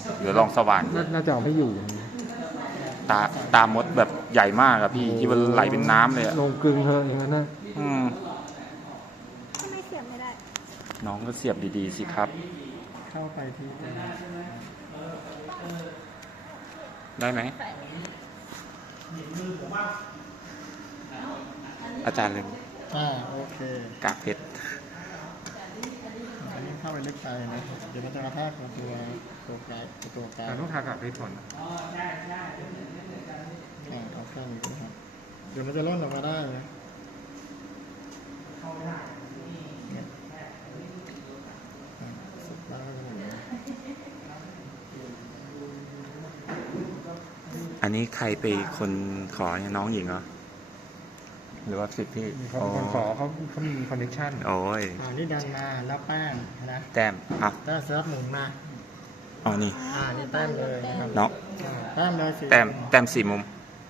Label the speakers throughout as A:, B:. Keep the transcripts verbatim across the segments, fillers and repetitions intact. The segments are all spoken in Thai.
A: เดี๋ยวลองสว่าน
B: น่าจะเอาไม่อยู่
A: ตาตามดแบบใหญ่มากอะพี่ที่มันไหลเป็นน้ำเลยอะ
B: ลงกลึงเธออย่างนั้นนะ
A: อืม
C: ทำไมเสียบไม่ได้
A: น้องก็เสียบดีๆสิครับ
B: เข้าไปที่
A: ได้ไหมอาจารย์เลย
B: อ่าโอเค
A: กากเพชร
B: อันนี้เข้าไปลึกไปนะเดี๋ยวมันจะกระแทกกับตัวตัวกลางตัวกลางต้องทากากเพชรก่อนอ่าเอาแค่นี้นะครับเดี๋ยวมันจะร่นออกมาได้นะเนี่ยอ่าสุดแล้วก็หมุน
A: อันนี้ใครไปคนขอเนี่ยน้องหญิงเหรอหรือว่าสิทธิ์พี่
B: มีคนคนขอเขาเขามีคอนเนคชั่น
A: โอ้ย
B: อ่านี่ดันมาแล้วแป้งนะ
A: แต้มอ่ะ
B: แต้มเซิร์ฟหมุนมา
A: อ๋อนี่
B: อ่านี่แต้มเลยนะครับ
A: น้อง
B: อ่าแต้มเลยสิ
A: แต้มแต้มสี่มุม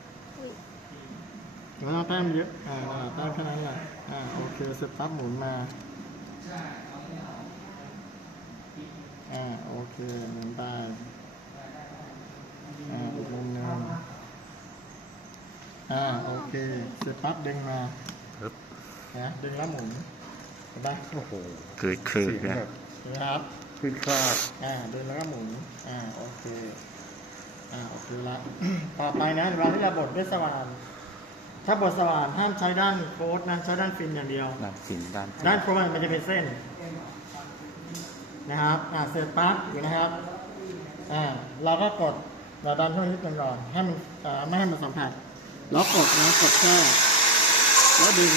B: เดี๋ยวเราแต้มเยอะอ่าอ่าแต้มแค่นั้นแหละอ่าโอเคเสร็จปั๊บหมุนมาอ่าโอเคหมุนไปอ่าอีกมุมหนึงอ่าโอเคเสร็จปั๊บดึงมา
A: ปึ๊บ
B: นะดึงแล้วหมุนเห็นปะโอ้โห
A: คือคือเนี่ย
B: นะครับคือคลาดอ่าดึงแล้วก็หมุนอ่าโอเคอ่าโอเคละ ต่อไปนะเวลาที่เราบดด้วยสว่านถ้าบดสว่านห้ามใช้ด้านโค้ดนะใช้ด้านฟินอย่างเดียว
A: ด้านสินด้าน
B: ด้านโค้ดมันจะเป็นเส้นนะครับอ่าเสร็จปั๊บอยู่นะครับอ่าเราก็กดเราดันเข้านิดนึงก่อนให้มันอ่าไม่ให้มันสัมผัสแล้วกดนะกดแค่แล้วดึง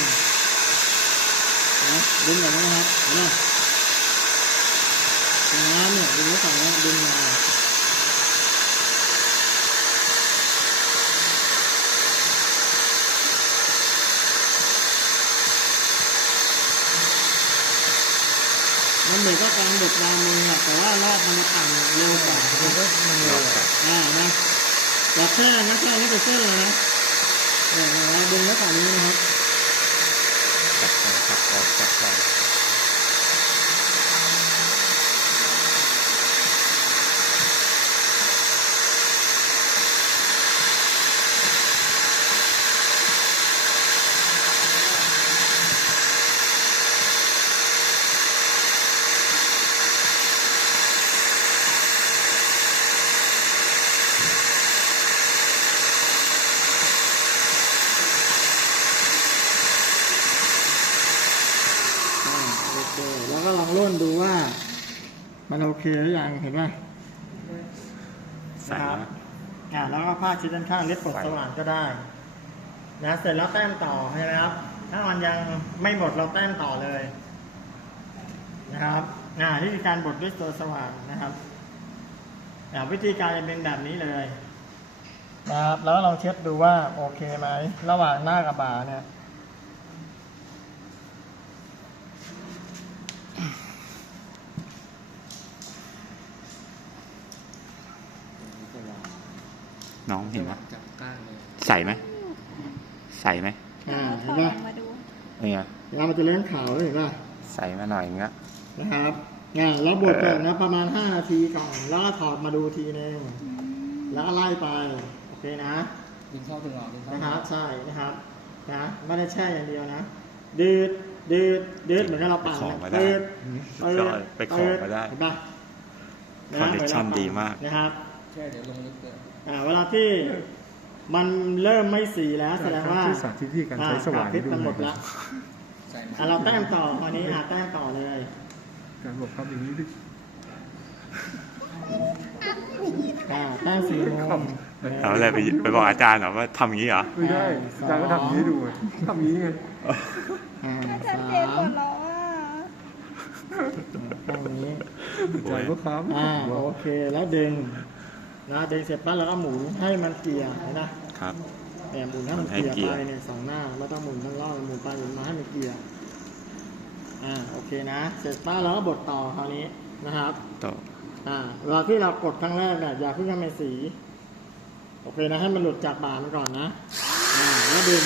B: นะดึงแบบนี้นะครับเห็นะน้ำเนี่ยดึงไว้ฝั่งนี้ดึงมามันเหมือนกับการบดรามมืออะแต่ว่ารอบมันต่างเร็วกว่ามันก็มันเร็วกว่าอ่านะแต่แค่นะแค่นี้เป็นเส้นเลยนะเออเราดึงไว้ฝั่งนี้นะครับ
A: จับไปจับออกจับไป
B: อ่าโอเคแล้วก็ลองร่นดูว่ามันโอเคหรือยังเห็นไหม
A: ใส่
B: นะครับ
A: นะ
B: อ่าแล้วก็ผ้าชิ้นด้านข้างเล็บกดสว่านก็ได้นะเสร็จแล้วแต้มต่อใช่ไหมครับถ้ามันยังไม่หมดเราแต้มต่อเลยนะครับอ่านี่คือการบดด้วยตัวสว่านนะครับอ่าวิธีการจะเป็นแบบนี้เลยนะครับแล้วลองเช็คดูว่าโอเคไหมระหว่างหน้ากับบ่าเนี่ย
A: น้องเห็นไหมใส่ไหมใส่ไหม
B: อ่า
C: ถ
B: เห็
C: อน ด
B: ไหม
C: ออกมาดู
A: เนี่ย
B: แล้วมันจะเลื่อนขาวเลยเห็นป่ะ
A: ใส่มาหน่อยเงี้ย
B: นะครับอ่าแล้วบดก่อนนะประมาณห้านาทีก่อนแล้วก็ถอดมาดูทีนึงแล้วก็ไล่ไปโอเคนะ
D: ดึงเข้าดึงออกดึงเข้า
B: นะครับใช่นะครับนะไม่ได้แช่อย่างเดียวนะดืดดืดดืดเหมือนกับเราปั่น
A: ของมาได้
B: ดืด
A: ยอดไปของมาได้
B: เห็นปะ
A: คอนเนคชั่นดีมาก
B: นะครับ
D: แค่เดี๋ยวลงลึกเลย
B: อ่าเวลาที่มันเริ่มไม่สีแล้วแสดงว่า
E: ที่สาธิตที่การใช้สว่าน
B: อ่พิษ
E: ให้ดู
B: มันหมด
E: หน่
B: แล้
E: อ
B: วย
D: ใส่มา
B: อ่ะเราแต้มต่อตอนนี้อ่ะแต้มต่อเลย
E: การบอกครับอย่างนี้ดิ
B: อ่าแต้มสีม่วง
A: เอาอะไรไปไปบอกอาจารย์เหรอว่าทำอย่างนี้เหรอ
E: ไม่ได้อาจารย์ก็ทำอย่างนี้ให้ดูอะทำอย่างนี้ไง
B: อ่า
C: อาจาร
B: สา
C: ย์เจนหัว
B: ม
C: เราะอ่ะ
B: ตรงนี้
E: อาจารย์ก็ครับ
B: อ่าโอเคแล้วดึงนะดึงเสร็จปั๊บแล้วก็หมุนให้มันเกลี่ยเห็นะครับ แต่หมุนให้มันเกลี่ย
A: หมุนให้เกลี่
B: ไป
A: ย
B: เนี่ยสองหน้าแล้วต้องหมุนทั้งรอบหมุนไปหมุนมาให้มันเกลี่ยอ่าโอเคนะเสร็จปั๊บเราก็บดต่อคราวนี้นะครับ
A: ต่อ
B: อ่าเวลาที่เรากดครั้งแรกเนี่ยอย่าเพิ่งทำเป็นสีโอเคนะให้มันหลุดจากบ่ามันก่อนนะอ่าแล้วดึง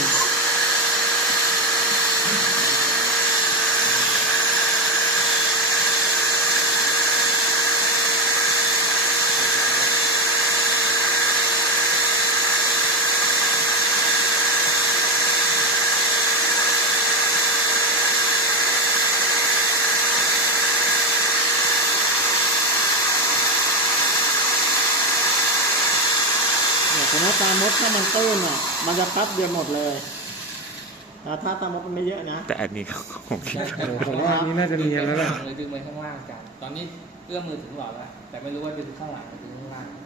B: ห็นไหมตามดถ้ามันตื้นเนี่ยมันจะแป๊บเดียวหมดเลยนะถ้าตามดมันไม่เยอะนะ
A: แต่อันนี้ผมคิด
E: โอ้โหผมว่าอันนี้น่าจะ
D: ดึ
E: เนี
D: ง
E: ยน
D: ไป
E: แล้วแหละ
D: ข้างหลังเลยดึงไปข้างล่างกันตอนนี้เอื้อมมือถึงหลอดแล้วแต่ไม่รู้ว่าดึงข้างหลังหรือดึงข้างล่าง